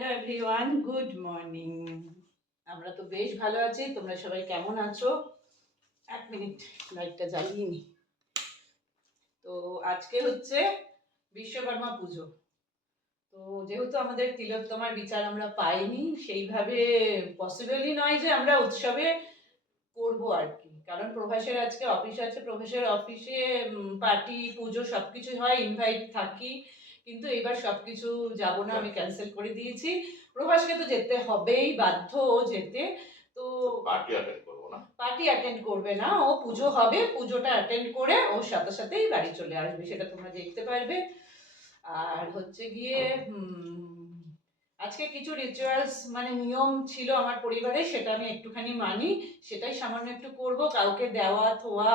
Hello everyone, good morning. আমরা তো বেশ ভালো আছি, তোমরা সবাই কেমন আছো? এক মিনিট, লাইটটা জ্বালিয়ে নি। তো আজকে হচ্ছে বিশ্বকর্মা পুজো। তো যেহেতু আমাদের তিলোত্তমার বিচার আমরা পাইনি, সেইভাবে পসিবলই নয় যে আমরা উৎসবে করবো আর কি। কারণ প্রভাসের আজকে অফিস আছে, প্রভাসের অফিসে পার্টি পুজো সবকিছু হয়, ইনভাইট থাকি, কিন্তু এবার সবকিছু যাব না, আমি ক্যান্সেল করে দিয়েছি। প্রভাসকে তো যেতে হবেই, বাধ্য ও যেতে। তো পার্টি অ্যাটেন্ড করবে না, ও পুজো হবে, পুজোটা অ্যাটেন্ড করে ওর সাথে সাথেই বাড়ি চলে আসবে, সেটা তোমরা দেখতে পারবে। আর হচ্ছে গিয়ে আজকে কিছু রিচুয়ালস মানে নিয়ম ছিল আমার পরিবারে, সেটা আমি একটুখানি মানি, সেটাই সামান্য একটু করব। কাউকে দেওয়া থোয়া,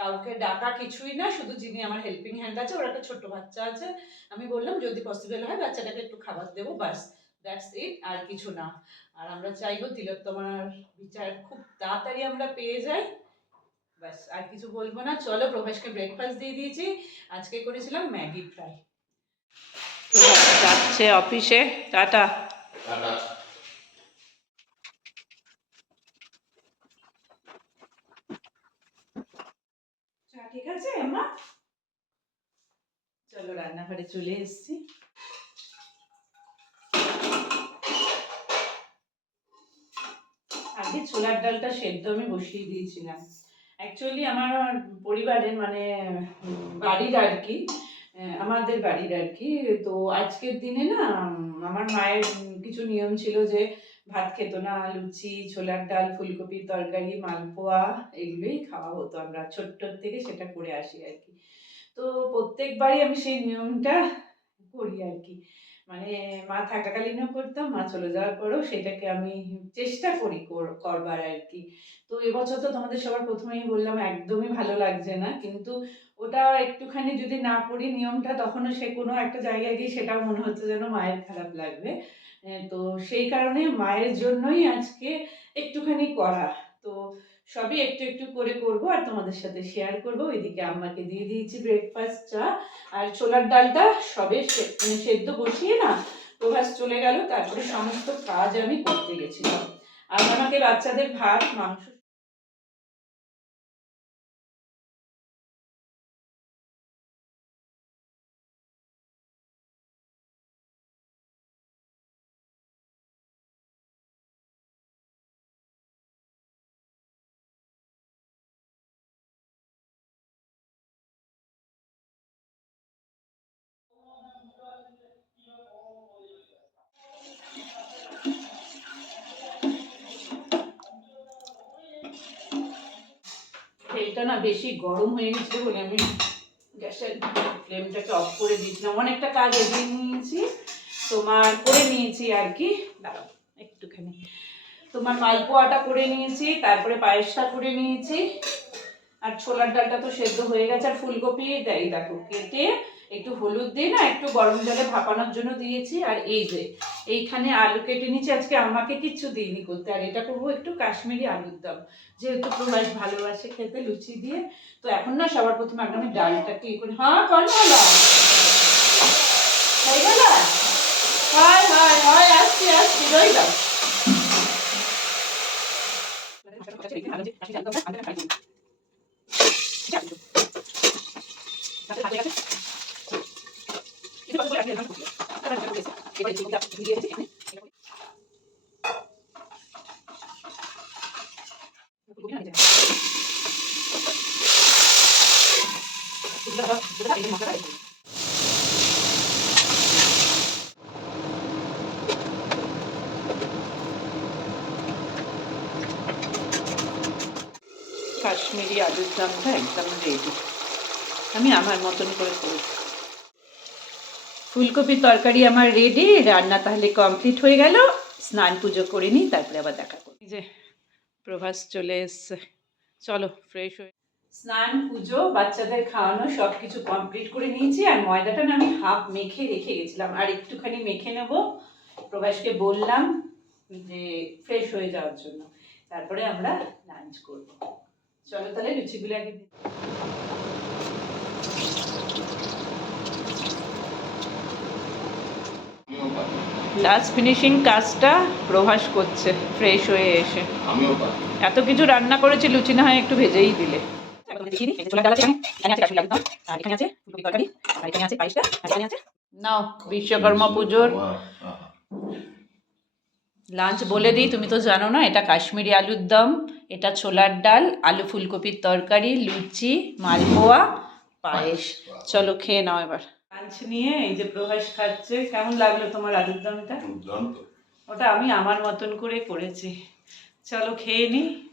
কাউকে ডাকা কিছুই না, শুধু যিনি আমার হেল্পিং হ্যান্ড আছে, ওর একটা ছোট্ট বাচ্চা আছে, আমি বললাম যদি পসিবল হয় বাচ্চাটাকে একটু খাবার দেবো, বাস, দ্যাটস ইট, আর কিছু না। আর আমরা চাইবো তিলোত্তমার বিচার খুব তাড়াতাড়ি আমরা পেয়ে যাই, ব্যাস, আর কিছু বলবো না। চলো, প্রভাসকে ব্রেকফাস্ট দিয়ে দিয়েছি, আজকে করেছিলাম ম্যাগি ফ্রাই। যাচ্ছে অফিসে, টাটা। ঠিক আছে মা, চলো রান্নাঘরে চলে এসেছি। আগে ছোলার ডালটা সেদ্ধ আমি বসিয়ে দিয়েছিলাম। অ্যাকচুয়ালি আমার পরিবারের মানে বাড়ির আর কি, আমাদের বাড়ির আর কি, তো আজকের দিনে না আমার মায়ের কিছু নিয়ম ছিল যে ভাত খেত না, লুচি, ছোলার ডাল, ফুলকপির তরকারি, মালপোয়া, এগুলোই খাওয়া হতো, আমরা ছোট্ট থেকে সেটা করে আসি আর কি। তো প্রত্যেকবারই আমি সেই নিয়মটা করি আর কি, মানে মা থাকাকালীনও করতাম, মা চলে যাওয়ার পরেও সেটাকে আমি চেষ্টা করি করবার আর কি। তো এবছর তো তোমাদের সবার প্রথমেই বললাম একদমই ভালো লাগছে না, কিন্তু ওটা একটুখানি যদি না করি নিয়মটা, তখনও সে কোনো একটা জায়গায় গিয়ে সেটাও মনে হচ্ছে যেন মায়ের খারাপ লাগবে। তো সেই কারণে মায়ের জন্যই আজকে একটুখানি করা। তো সবই একটু একটু করে করবো আর তোমাদের সাথে শেয়ার করবো। এদিকে আম্মাকে দিয়ে দিয়েছি ব্রেকফাস্ট, চা, আর ছোলার ডালটা সবে মানে সেদ্ধ বসিয়ে না প্রভাস চলে গেল, তারপরে সমস্ত কাজ আমি করতে গেছিলাম। আর আমাকে বাচ্চাদের ভাত, মাংস, তেলটা না বেশি গরম হয়ে গেছে বলে আমি গ্যাসের ফ্লেমটাকে অফ করে দিয়েছিলাম। অনেকটা কাজ এগিয়ে নিয়েছি, তোমার করে নিয়েছি আর কি। দাঁড়াও একটুখানি, তোমার মালপোয়াটা করে নিয়েছি, তারপরে পায়েসটা করে নিয়েছি, আর ছোলার ডালটা তো সেদ্ধ হয়ে গেছে। আর ফুলকপি দেয় দেখো কেটে একটু হলুদ দিয়ে না একটু গরম জলে ভাপানোর জন্য দিয়েছি। আর এই যে এইখানে আলু কেটে নিয়েছি, আজকে আমাকে কিচ্ছু দিইনি করতে। আর এটা করবো একটু কাশ্মীরি আলুর দম, যেহেতু প্রভাস ভালোবাসে খেতে লুচি দিয়ে। তো এখন না সবার প্রথমে আগে আমি ডালটাকে ই করি। হ্যাঁ কর না, হয়ে গেল, হয় হয় হয়, আসছি আসছি, রই দাও। কাশ্মীরি আলুর দমটা একদম রেডি, আমি আমার মতন করে করেছি। ফুলকপির তরকারি আমার রেডি, রান্না তাহলে কমপ্লিট হয়ে গেল। স্নান পুজো করে নিই, তারপরে আবার দেখা করি। যে প্রভাস চলে এসছে, চলো ফ্রেশ হয়ে। স্নান পুজো বাচ্চাদের খাওয়ানো সব কিছু কমপ্লিট করে নিয়েছি। আর ময়দাটা না আমি হাফ মেখে রেখে গেছিলাম, আর একটুখানি মেখে নেব। প্রভাসকে বললাম যে ফ্রেশ হয়ে যাওয়ার জন্য, তারপরে আমরা লাঞ্চ করব। চলো তাহলে লুচিগুলো আগে দিই। লাস্ট ফিনিশিং কাজটা প্রভাস করছে ফ্রেশ হয়ে এসে। আমিও পারি। এত কিছু রান্না করেছি, লুচি না হয় একটু ভেজেই দিলে। নাও বিশ্বকর্মা পুজোর লাঞ্চ বলে দিই, তুমি তো জানো না, এটা কাশ্মীরি আলুর দম, এটা ছোলার ডাল, আলু ফুলকপির তরকারি, লুচি, মালপোয়া, পায়েস। চলো খেয়ে নাও এবার। লাঞ্চ নিয়ে এই যে প্রভাস খাচ্ছে। কেমন লাগলো তোমার আলুর দমটা? ওটা আমি আমার মতন করে করেছি। চলো খেয়ে নিই।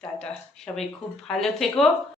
টাটা, সবাই খুব ভালো থেকো।